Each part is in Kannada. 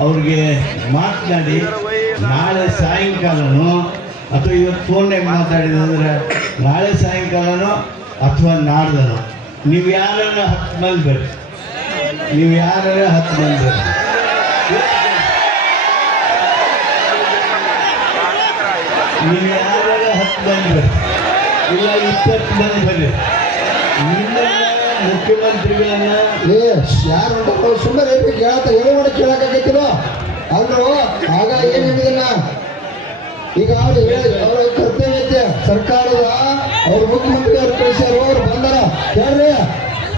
ಅವ್ರಿಗೆ ಮಾತನಾಡಿ, ನಾಳೆ ಸಾಯಂಕಾಲನೋ, ಅಥವಾ ಇವತ್ತು ಫೋನ್ನಾಗ ಮಾತಾಡಿದಂದ್ರೆ ನಾಳೆ ಸಾಯಂಕಾಲನೋ ಅಥವಾ ನಾಡ್ದನೋ, ನೀವು ಯಾರನ್ನ ಹತ್ತು ಮಂದಿ ಬರ್ರಿ. ನೀವು ಯಾರನ್ನ ಹತ್ತು ಮಂದಿ ಬರ್ರಿ. ನೀವು ಯಾರ ಹತ್ತು ಮಂದಿ ಬರ್ರಿ. ಇಲ್ಲ ಇಪ್ಪತ್ತು ಮಂದಿ ಬರ್ರಿ. ಏ ಯಾರು ಅಂತ ಸುಮ್ಮನೆ ಇರ್ಬೇಕು ಹೇಳತ್ತ ಹೇಳಿ ಮಾಡಿ ಕೇಳಕ್ಕಾಗತ್ತಿರೋ ಅಲ್ರು ಆಗ ಏನ್ ಹೇಳಿದನ್ನ ಈಗ ಅವ್ರು ಅವ್ರ ಕರ್ತವ್ಯ ಐತೆ ಸರ್ಕಾರದ, ಅವ್ರ ಮುಖ್ಯಮಂತ್ರಿ ಅವ್ರು ಕಳಿಸ್ಯಾರು, ಅವ್ರು ಬಂದಾರ. ಹೇಳ್ರಿ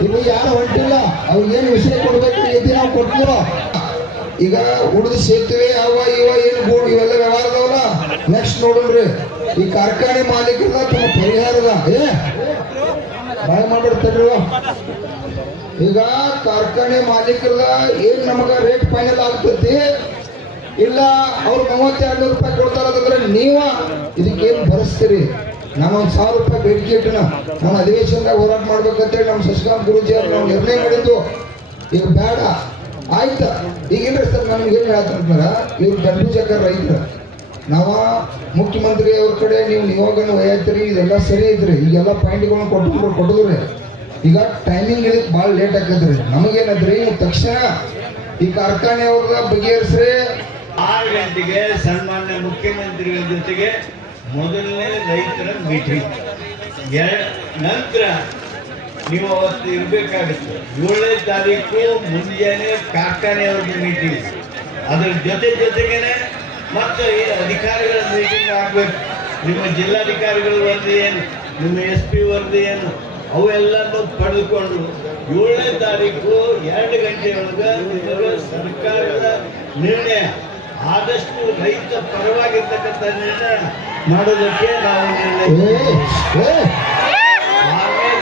ಈಗ ಯಾರು ಹೊಂಟಿಲ್ಲ ಅವ್ರಿಗೆ ಏನು ವಿಷಯ ಕೊಡ್ಬೇಕು ಐತಿ ನಾವು ಕೊಡ್ತೀರೋ ಈಗ ಉಳಿದ ಸೇತುವೆ, ಅವ, ಇವ, ಏನು ಗೂಡು, ಇವೆಲ್ಲ ವ್ಯವಹಾರ ಅದಾವಲ್ಲ ನೆಕ್ಸ್ಟ್ ನೋಡೋಣ್ರಿ ಈ ಕಾರ್ಖಾನೆ ಮಾಲೀಕರದ ತಮ್ಮ ಪರಿಹಾರದ ಏ ಬಾಯ್ ಮಾಡಿರ್ತೀರಿ. ಈಗ ಕಾರ್ಖಾನೆ ಮಾಲೀಕರದ ಏನ್ ನಮಗ ರೇಟ್ ಫೈನಲ್ ಆಗ್ತೈತಿ? ಇಲ್ಲ, ಅವ್ರು ಮೂವತ್ತೆರಡು ರೂಪಾಯಿ ಕೊಡ್ತಾರಂತಂದ್ರೆ ನೀವ ಇದಕ್ಕೇನು ಭರಿಸ್ತೀರಿ ನಾನು ಒಂದ್ ಸಾವಿರ ರೂಪಾಯಿ ಬೇಡಿಕೆ ಇಟ್ಟಿನ. ನಾನು ಅಧಿವೇಶನದಾಗ ಹೋರಾಟ ಮಾಡ್ಬೇಕಂತೇಳಿ ನಮ್ಮ ಶಶಿಕಾಂತ್ ಗುರುಜಿ ಅವ್ರು ನಾವು ನಿರ್ಣಯ ಮಾಡಿದ್ದು. ಈಗ ಬೇಡ. ಆಯ್ತಾ? ಈಗ ಏನ್ರಿ ಸರ್ ನಮ್ಗೆ ಏನ್ ಹೇಳ್ತಾರ ಇವ್ರು ಗಂಭೀಜಕ ರೈತರ. ನಾವ ಮುಖ್ಯಮಂತ್ರಿ ಅವ್ರ ಕಡೆ ನೀವು ನಿಯೋಗನ ಒಯ್ಯತ್ತೀರಿ ಇದೆಲ್ಲ ಸರಿ ಐತ್ರಿ. ಈಗೆಲ್ಲ ಪಾಯಿಂಟ್ಗಳನ್ನ ಕೊಟ್ಟು ಕೊಟ್ಟಿದ್ರಿ ಈಗ ಟೈಮಿಂಗ್ ಇದಕ್ಕೆ ಭಾಳ ಲೇಟ್ ಆಕತ್ರಿ. ನಮಗೇನದ್ರಿ? ತಕ್ಷಣ ಈ ಕಾರ್ಖಾನೆ ಅವ್ರದ ಬಗೆಹರಿಸ್ರಿ. ಆರು ಗಂಟೆಗೆ ಸನ್ಮಾನ್ಯ ಮುಖ್ಯಮಂತ್ರಿಗಳ ಜೊತೆಗೆ ಮೊದಲನೇ ರೈತರ ಮೀಟಿಂಗ್ ನಂತರ ನೀವು ಅವತ್ತು ಇರಬೇಕಾಗುತ್ತೆ. ಏಳನೇ ತಾರೀಕು ಮುಂಜಾನೆ ಕಾರ್ಖಾನೆಯವ್ರದ್ದು ಮೀಟಿಂಗ್ ಅದ್ರ ಜೊತೆ ಜೊತೆಗೇನೆ ಮತ್ತೆ ಈ ಅಧಿಕಾರಿಗಳ ಮೀಟಿಂಗ್ ಆಗಬೇಕು. ನಿಮ್ಮ ಜಿಲ್ಲಾಧಿಕಾರಿಗಳ ವರದಿ ಏನು? ನಿಮ್ಮ ಎಸ್ ಪಿ ವರದಿ ಏನು? ಅವೆಲ್ಲನೂ ಪಡೆದುಕೊಂಡು ಏಳನೇ ತಾರೀಕು ಎರಡು ಗಂಟೆ ಒಳಗೆ ಸರ್ಕಾರದ ನಿರ್ಣಯ. ಆದಷ್ಟು ರೈತ ಪರವಾಗಿರ್ತಕ್ಕಂಥ ನಿರ್ಣಯ ಮಾಡೋದಕ್ಕೆ ನಾವು ನಿರ್ಣಯ